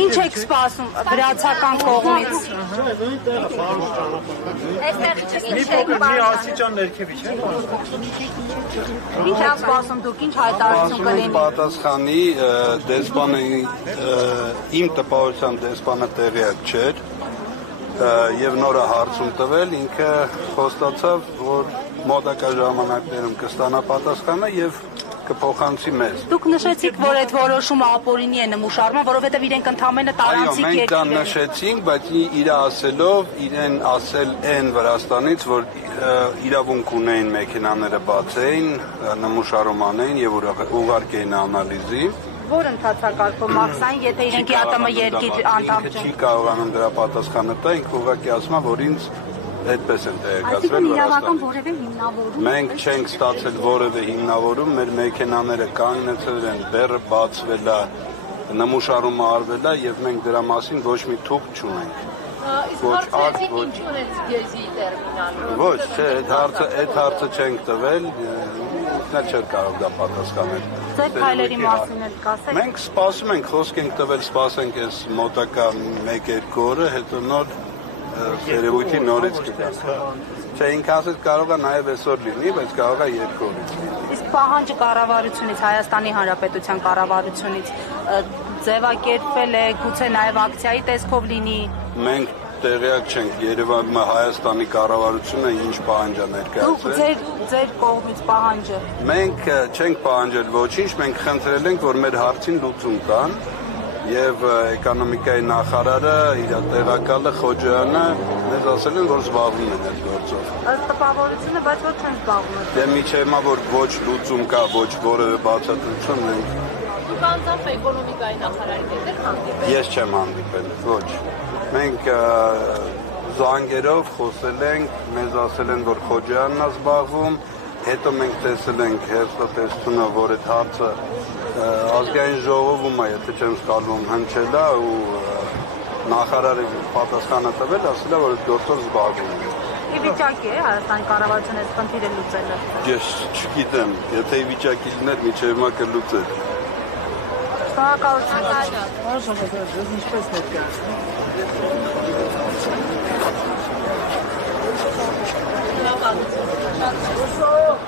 Ինչ եք սպասում վրացական կողմից։ Մի փոքր մի աստիճան ներքևի չէ։ Ինչ եք սպասում դուք, ինչ հայտարարություն կլինի։ Պատասխանի դեսպանը իմ տպավորությամբ դեսպանը տեղյակ չէր եւ նորը հարցում տվել ինքը խոստացավ որ մոտակա ժամանակներում կստանա պատասխանը եւ կփոխանցի մեզ։ Դուք նշեցիք, որ այդ որոշումը ապօրինի է նմուշարման, որովհետև իրենք ընդամենը տարանցիկ երկիր են։ Այո, մենք դա նշեցինք, բայց իր ասելով, իրեն ասել են Վրաստանից, որ իրավունք ունեին մեքենաները բացեին, նմուշարում անեին եւ ուղարկեին անալիզի։ Որ ընթացակարգում մաքսային, եթե իրենք ԵԱՏՄ երկիր անդամ չեն։ Չի կարողանում դրա պատասխանը տա, ինքը ուղղակի ասում է, որ ինձ այդպես են տեղեկացրել Վրաստանում։ Մենք չենք ստացել որևէ հիմնավորում, մեր մեքենաները կանգնեցել են, բեռը բացվել է, նմուշարումը արվել է եւ մենք դրա մասին ոչ մի թուղթ չունենք։ Ոչ արդ, ոչ գեզի տերմինալը։ Ոչ, չէ, այդ հարցը չենք տվել, նա չէր կարող դա պատասխանել։ Ձեր քայլերի մասին էլ կասեք։ Մենք սպասում ենք, խոսք ենք տվել, սպասենք այս մոտակա 1-2 օրը, հետո նոր երևույթի նորից կգանք։ Չէ, ինքը ասեց կարող է նաև այսօր լինի, բայց կարող է 2 օրից լինի։ Իսկ պահանջը կառավարությունից, Հայաստանի Հանրապետության կառավարությունից ձևակերպվել է, գուցե նաև ակցիայի տեսքով լինի։ Մենք տեղյակ չենք Երևանում Հայաստանի կառավարությունը ինչ պահանջ է ներկայացրել։ Ձեր կողմից պահանջը։ Մենք չենք պահանջել ոչինչ, մենք խնդրել ենք, որ մեր հարցին լուծում տան։ Եվ էկոնոմիկայի նախարարը, իր տեղակալը Խոջոյանը մեզ ասել են, որ զբաղվում են այդ գործով։ Ըստ տպավորությունը, բայց ոչ չեն զբաղվում։ Դե միջև հիմա որ ոչ լուծում կա, ոչ որևէ բացատրություն մենք։ Դուք անձամբ էկոնոմիկայի նախարարի հետ եք հանդիպել։ Ես չեմ հանդիպել, ոչ։ Մենք զանգերով խոսել ենք, մեզ ասել են, որ Խոջոյանն է զբաղվում, հետո մենք տեսել ենք հերթատեսությունը, որ այդ հարցը ազգային ժողովում է, եթե չեմ սխալվում, հնչել է ու նախարարը պատասխանը տվել, ասել է, որ այդ գործով զբաղվում է։ Ի վիճակի է Հայաստանի կառավարությունը այս խնդիրը լուծելը։ Ես չգիտեմ, եթե ի վիճակի լիներ, միջև հիմա կլուծեր։ Շնորհակալություն։